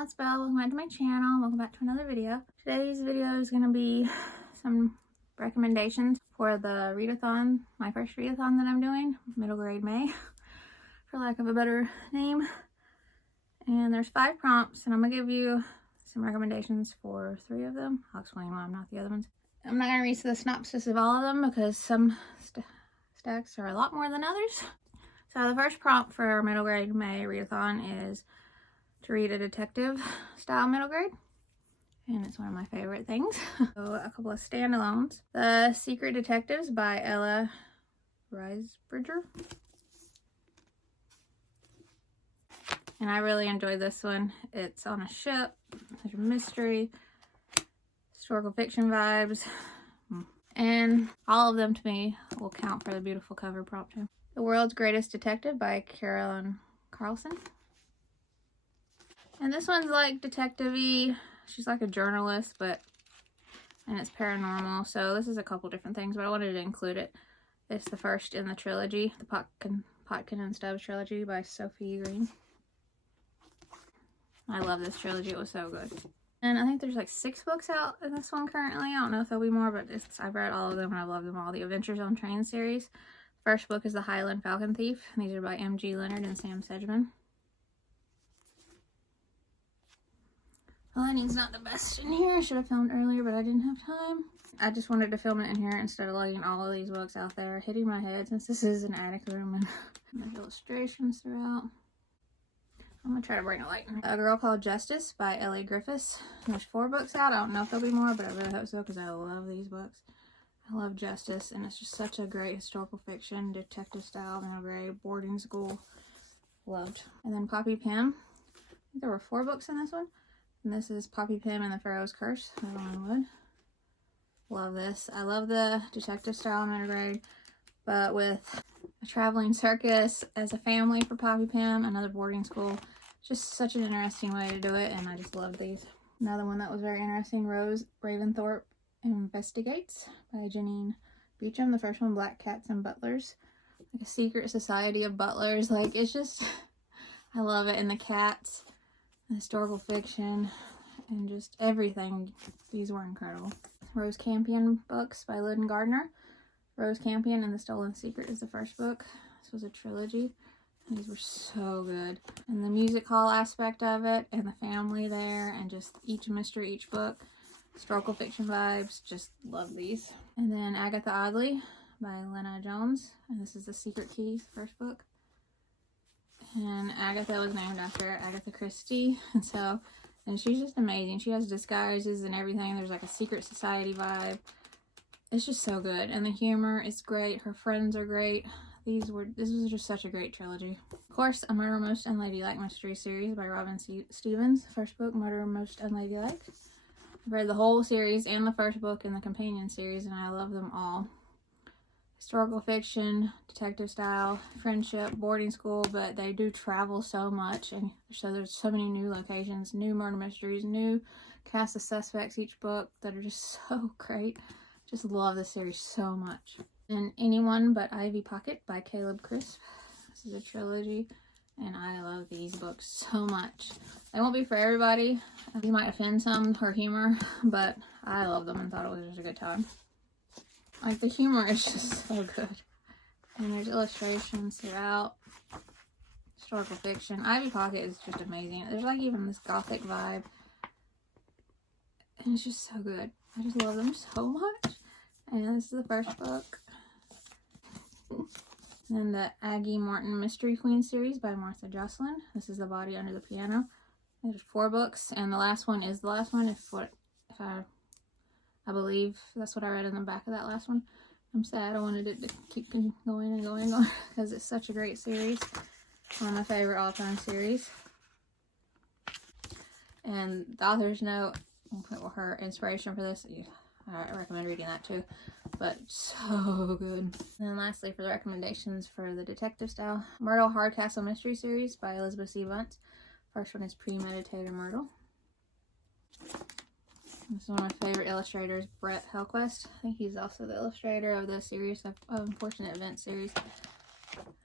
y'all, it's Belle. Welcome back to my channel. Welcome back to another video. Today's video is going to be some recommendations for the readathon, my first readathon that I'm doing, middle grade May, for lack of a better name. And there's 5 prompts, and I'm going to give you some recommendations for 3 of them. I'll explain why I'm not the other ones. I'm not going to read the synopsis of all of them because some stacks are a lot more than others. So the first prompt for middle grade May readathon is to read a detective style middle grade, and it's one of my favorite things. So a couple of standalones. The Secret Detectives by Ella Risbridger. And I really enjoyed this one. It's on a ship, there's a mystery, historical fiction vibes, and all of them to me will count for the beautiful cover prompt too. The World's Greatest Detective by Carl and Carlson. And this one's like detective-y. She's like a journalist, and it's paranormal. So this is a couple different things, but I wanted to include it. It's the first in the trilogy, the Potkin and Stubbs trilogy by Sophie Green. I love this trilogy. It was so good. And I think there's like 6 books out in this one currently. I don't know if there'll be more, but I've read all of them and I love them all. The Adventures on Train series. First book is The Highland Falcon Thief. And these are by MG Leonard and Sam Sedgman. The lighting's not the best in here. I should have filmed earlier, but I didn't have time. I just wanted to film it in here instead of lugging all of these books out there, hitting my head since this is an attic room, and there's illustrations throughout. I'm gonna try to bring a light in here. A Girl Called Justice by L.A. Griffiths. There's 4 books out. I don't know if there'll be more, but I really hope so because I love these books. I love Justice, and it's just such a great historical fiction, detective style, middle grade, boarding school. Loved. And then Poppy Pym. I think there were 4 books in this one. And this is Poppy Pym and the Pharaoh's Curse by Ron Wood. Love this. I love the detective style middle grade, but with a traveling circus as a family for Poppy Pym, another boarding school. Just such an interesting way to do it, and I just love these. Another one that was very interesting, Raventhorpe Investigates by Janine Beacham. The first one, Black Cats and Butlers. Like a secret society of butlers. Like, it's just, I love it. And the cats, the historical fiction, and just everything. These were incredible. Rose Campion books by Lynn Gardner. Rose Campion and the Stolen Secret is the first book. This was a trilogy. These were so good. And the music hall aspect of it, and the family there, and just each mystery, each book. Historical fiction vibes. Just love these. And then Agatha Oddly by Lena Jones. And this is The Secret Keys, first book. And Agatha was named after Agatha Christie. And she's just amazing. She has disguises and everything. There's like a secret society vibe. It's just so good. And the humor is great. Her friends are great. This was just such a great trilogy. Of course, A Murder Most Unladylike mystery series by Robin Stevens. First book, Murder Most Unladylike. I've read the whole series and the first book in the companion series, and I love them all. Historical fiction, detective style, friendship, boarding school, but they do travel so much, and so there's so many new locations, new murder mysteries, new cast of suspects each book that are just so great. Just love this series so much. And Anyone But Ivy Pocket by Caleb Krisp. This is a trilogy, and I love these books so much. They won't be for everybody. These might offend some, her humor, but I love them and thought it was just a good time. Like, the humor is just so good. And there's illustrations throughout. Historical fiction. Ivy Pocket is just amazing. There's like even this gothic vibe. And it's just so good. I just love them so much. And this is the first book. And then the Aggie Morton Mystery Queen series by Martha Jocelyn. This is The Body Under the Piano. There's 4 books, and the last one is the last one. I believe that's what I read in the back of that last one. I'm sad. I wanted it to keep going and going and going because it's such a great series. One of my favorite all-time series. And the author's note, her inspiration for this, I recommend reading that too. But so good. And then lastly, for the recommendations for the detective style, Myrtle Hardcastle Mystery Series by Elizabeth C. Bunce. First one is Premeditated Myrtle. This is one of my favorite illustrators, Brett Helquist. I think he's also the illustrator of the series of Unfortunate Events series.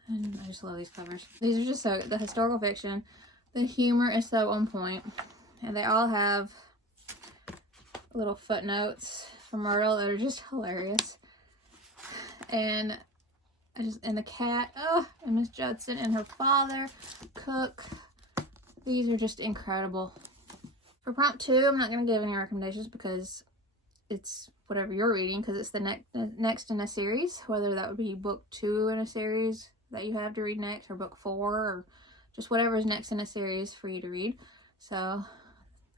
I just love these covers. These are just so, the historical fiction, the humor is so on point. And they all have little footnotes from Myrtle that are just hilarious. And and the cat, oh, and Miss Judson and her father, Cook. These are just incredible. For prompt 2, I'm not going to give any recommendations because it's whatever you're reading, because it's the next in a series, whether that would be book 2 in a series that you have to read next, or book 4, or just whatever is next in a series for you to read. So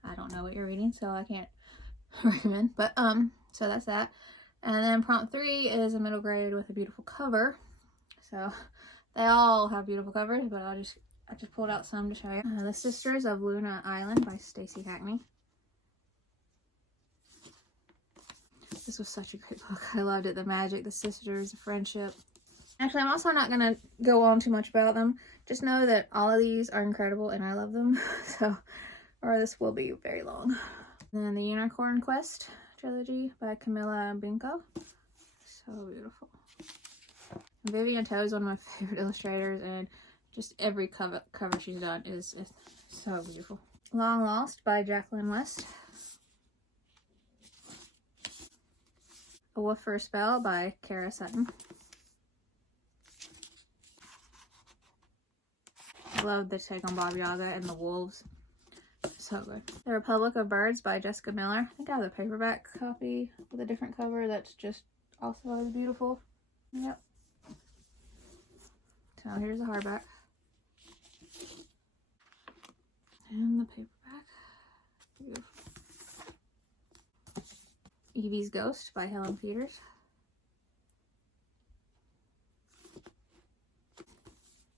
I don't know what you're reading, so I can't recommend, but so that's that. And then prompt 3 is a middle grade with a beautiful cover. So they all have beautiful covers, but I just pulled out some to show you. The Sisters of Luna Island by Stacey Hackney. This was such a great book. I loved it. The magic, the sisters, the friendship. Actually, I'm also not going to go on too much about them. Just know that all of these are incredible and I love them. So, or this will be very long. And then the Unicorn Quest trilogy by Camilla Binko. So beautiful. Vivian Toe is one of my favorite illustrators, and just every cover she's done is so beautiful. Long Lost by Jacqueline West. A Wolf for a Spell by Kara Sutton. I love the take on Baba Yaga and the wolves. So good. The Republic of Birds by Jessica Miller. I think I have the paperback copy with a different cover that's just also as beautiful. Yep. So here's the hardback. And the paperback. Beautiful. Evie's Ghost by Helen Peters.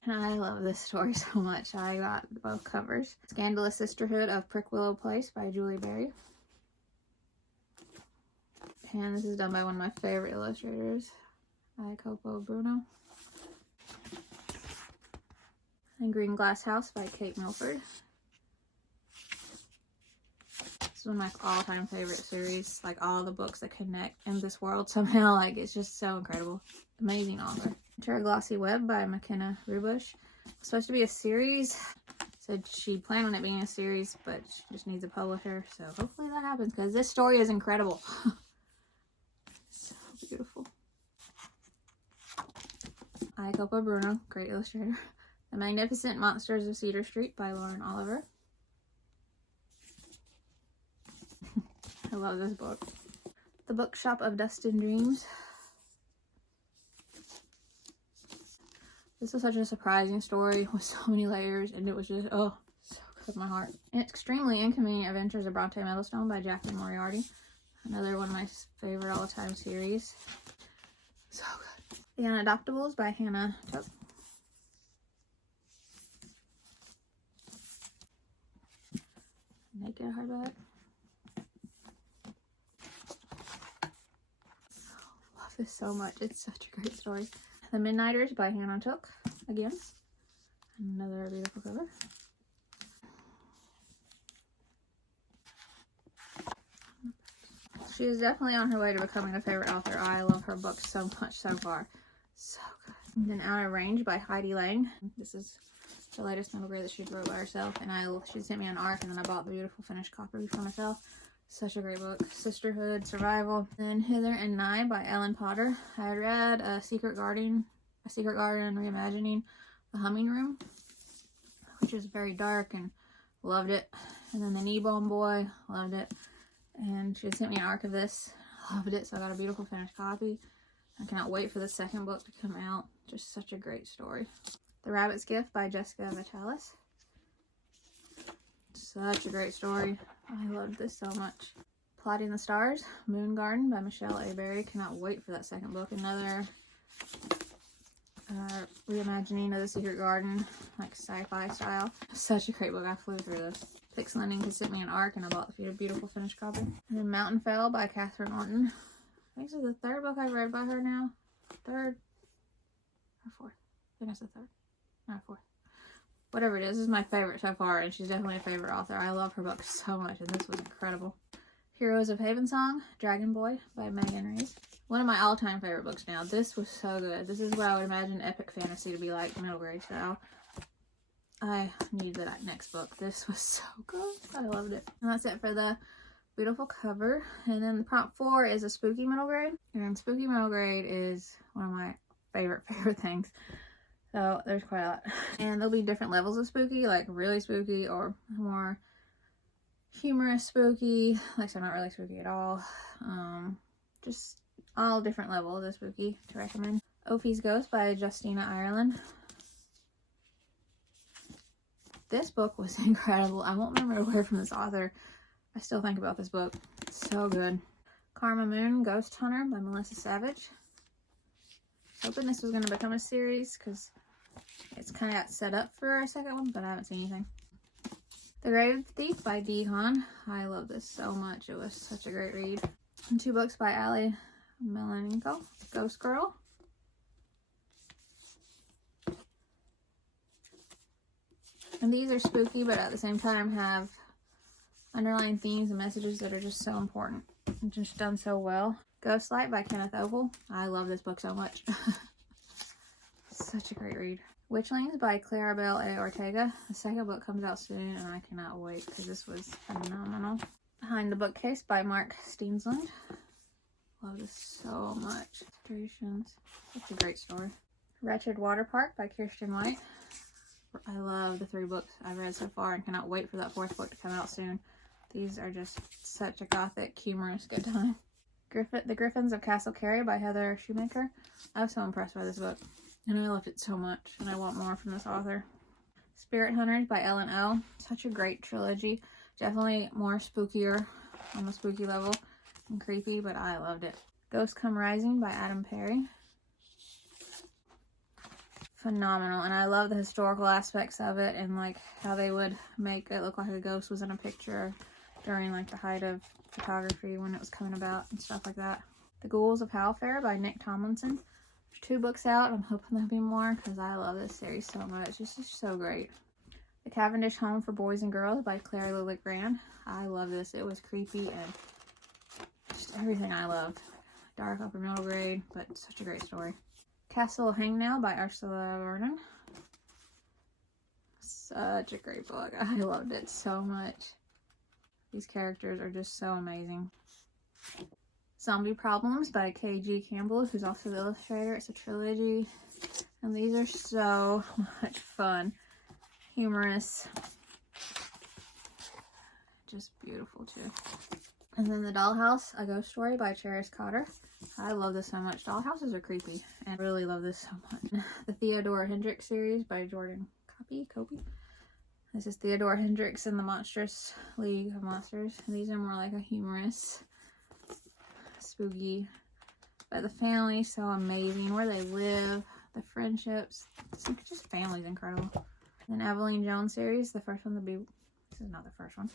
And I love this story so much. I got both covers. Scandalous Sisterhood of Prickwillow Place by Julie Berry. And this is done by one of my favorite illustrators, Jacopo Bruno. And Green Glass House by Kate Milford. This is one of my all-time favorite series. Like, all the books that connect in this world somehow. Like, it's just so incredible. Amazing author. Terra Glossy Web by McKenna Rubush. It's supposed to be a series. Said she planned on it being a series, but she just needs a publisher. So hopefully that happens, because this story is incredible. So beautiful. Jacopo Bruno, great illustrator. The Magnificent Monsters of Cedar Street by Lauren Oliver. I love this book. The Bookshop of Dust and Dreams. This is such a surprising story with so many layers, and it was just, oh, so good with my heart. Extremely Inconvenient Adventures of Bronte Meadowstone by Jacqueline Moriarty. Another one of my favorite all-time series. So good. The Unadoptables by Hannah Tuck. Naked hardback. Love this so much. It's such a great story. The Midnighters by Hannah Took. Again, another beautiful cover. She is definitely on her way to becoming a favorite author. I love her books so much so far. So good. And then Out of Range by Heidi Lang. This is the latest middle grade that she wrote by herself, and she sent me an ARC, and then I bought the beautiful finished copy for myself. Such a great book. Sisterhood, Survival. And Hither and Nye by Ellen Potter. I had read A Secret Garden Reimagining the Humming Room, which is very dark, and loved it. And then The Kneebone Boy, loved it. And she sent me an ARC of this. Loved it, so I got a beautiful finished copy. I cannot wait for the second book to come out. Just such a great story. The Rabbit's Gift by Jessica Vitalis. Such a great story. I loved this so much. Plotting the Stars, Moon Garden by Michelle A. Berry. Cannot wait for that second book. Another reimagining of The Secret Garden, like sci-fi style. Such a great book. I flew through this. Pix Lending has sent me an ARC, and I bought the beautiful finished copy. And then Mountain Fell by Catherine Orton. I think this is the third book I've read by her now. Third or fourth? I think it's the third. Not fourth. Whatever it is, this is my favorite so far, and she's definitely a favorite author. I love her books so much, and this was incredible. Heroes of Havensong, Dragon Boy by Megan Rees. One of my all-time favorite books now. This was so good. This is what I would imagine epic fantasy to be like, middle grade style. I need that next book. This was so good. I loved it. And that's it for the beautiful cover. And then the prompt 4 is a spooky middle grade. And spooky middle grade is one of my favorite things. So there's quite a lot. And there'll be different levels of spooky, like really spooky or more humorous spooky. Like, so not really spooky at all. Just all different levels of spooky to recommend. Ophi's Ghost by Justina Ireland. This book was incredible. I won't remember a word from this author. I still think about this book. It's so good. Karma Moon Ghost Hunter by Melissa Savage. Hoping this was going to become a series because it's kind of got set up for a second one, but I haven't seen anything. The Grave Thief by Dee Han. I love this so much. It was such a great read. And 2 books by Ali Melanenko. Ghost Girl. And these are spooky, but at the same time have underlying themes and messages that are just so important. And just done so well. Ghostlight by Kenneth Ogle. I love this book so much. Such a great read. Witchlings by Claribel A. Ortega. The second book comes out soon, and I cannot wait because this was phenomenal. Behind the Bookcase by Mark Steensland. Love this so much. Illustrations. It's a great story. Wretched Water Park by Kirsten White. I love the 3 books I've read so far and cannot wait for that 4th book to come out soon. These are just such a gothic, humorous, good time. The Griffins of Castle Carey by Heather Shoemaker. I was so impressed by this book, and I loved it so much, and I want more from this author. Spirit Hunters by Ellen O. Such a great trilogy. Definitely more spookier on the spooky level and creepy, but I loved it. Ghosts Come Rising by Adam Perry. Phenomenal, and I love the historical aspects of it and like how they would make it look like a ghost was in a picture during like the height of photography when it was coming about and stuff like that. The Ghouls of Howlfair by Nick Tomlinson. There's 2 books out. I'm hoping there'll be more because I love this series so much. It's just so great. The Cavendish Home for Boys and Girls by Claire Lillick Grand. I love this. It was creepy and just everything I loved. Dark upper middle grade, but such a great story. Castle Hangnail by Ursula Vernon. Such a great book. I loved it so much. These characters are just so amazing. Zombie Problems by K.G. Campbell, who's also the illustrator. It's a trilogy. And these are so much fun. Humorous. Just beautiful too. And then The Dollhouse, A Ghost Story by Cheris Cotter. I love this so much. Dollhouses are creepy. And I really love this so much. The Theodore Hendricks series by Jordan Copy. This is Theodore Hendricks and the Monstrous League of Monsters. And these are more like a humorous, spooky. But the family's so amazing. Where they live, the friendships. Just family's incredible. Then Evelyn Jones series. The first one to be... This is not the first one.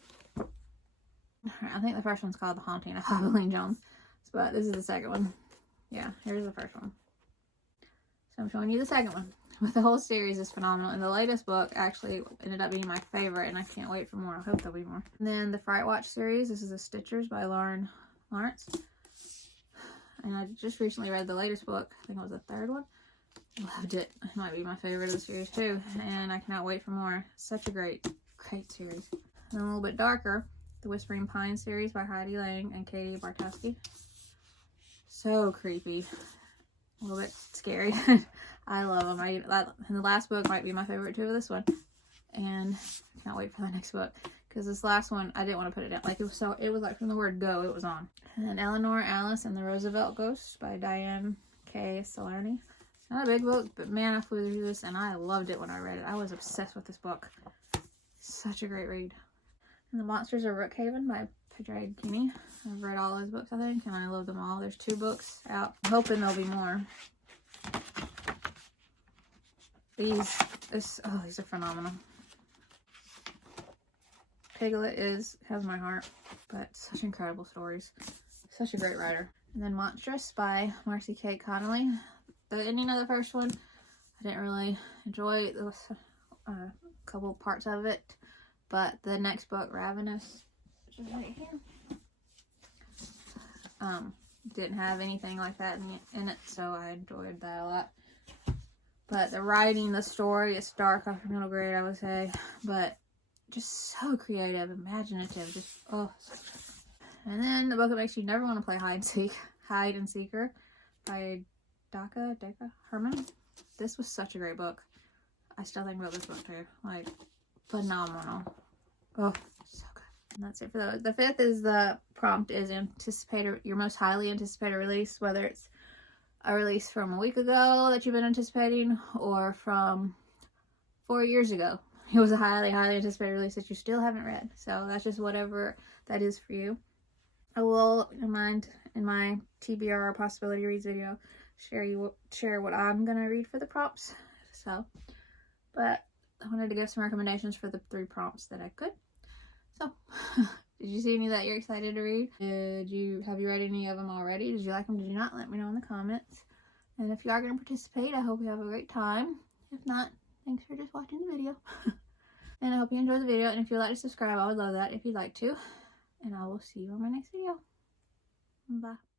I think the first one's called The Haunting of Evelyn Jones. But this is the second one. Yeah, here's the first one. So I'm showing you the second one. But the whole series is phenomenal. And the latest book actually ended up being my favorite. And I can't wait for more. I hope there'll be more. And then the Fright Watch series. This is The Stitchers by Lauren Lawrence. And I just recently read the latest book. I think it was the 3rd one. Loved it. It might be my favorite of the series too. And I cannot wait for more. Such a great series. And a little bit darker. The Whispering Pines series by Heidi Lang and Katie Bartowski. So creepy. A little bit scary. I love them. And the last book might be my favorite too of this one. And I can't wait for the next book. Because this last one, I didn't want to put it down. Like, it was like from the word go, it was on. And then Eleanor, Alice, and the Roosevelt Ghost by Diane K. Salerni. Not a big book, but man, I flew through this and I loved it when I read it. I was obsessed with this book. Such a great read. And The Monsters of Rookhaven by Pedro Keeney. I've read all those books, I think, and I love them all. There's 2 books out. I'm hoping there'll be more. These are phenomenal. Piglet has my heart, but such incredible stories. Such a great writer. And then Monstrous by Marcy K. Connolly. The ending of the first one, I didn't really enjoy a couple parts of it, but the next book, Ravenous, which is right here, didn't have anything like that in it, so I enjoyed that a lot. But the writing, the story, it's dark after middle grade, I would say. But just so creative, imaginative, just, oh. And then the book that makes you never want to play Hide and Seeker by Daka Herman. This was such a great book. I still think about this book too. Like, phenomenal. Oh, so good. And that's it for those. The fifth is the prompt is your most highly anticipated release, whether it's a release from a week ago that you've been anticipating or from 4 years ago. It was a highly anticipated release that you still haven't read. So that's just whatever that is for you. I will, in my TBR Possibility Reads video, share what I'm going to read for the prompts. So, but I wanted to give some recommendations for the 3 prompts that I could. So, did you see any that you're excited to read? Have you read any of them already? Did you like them? Did you not? Let me know in the comments. And if you are going to participate, I hope you have a great time. If not, thanks for just watching the video. And I hope you enjoyed the video. And if you'd like to subscribe, I would love that if you'd like to. And I will see you on my next video. Bye.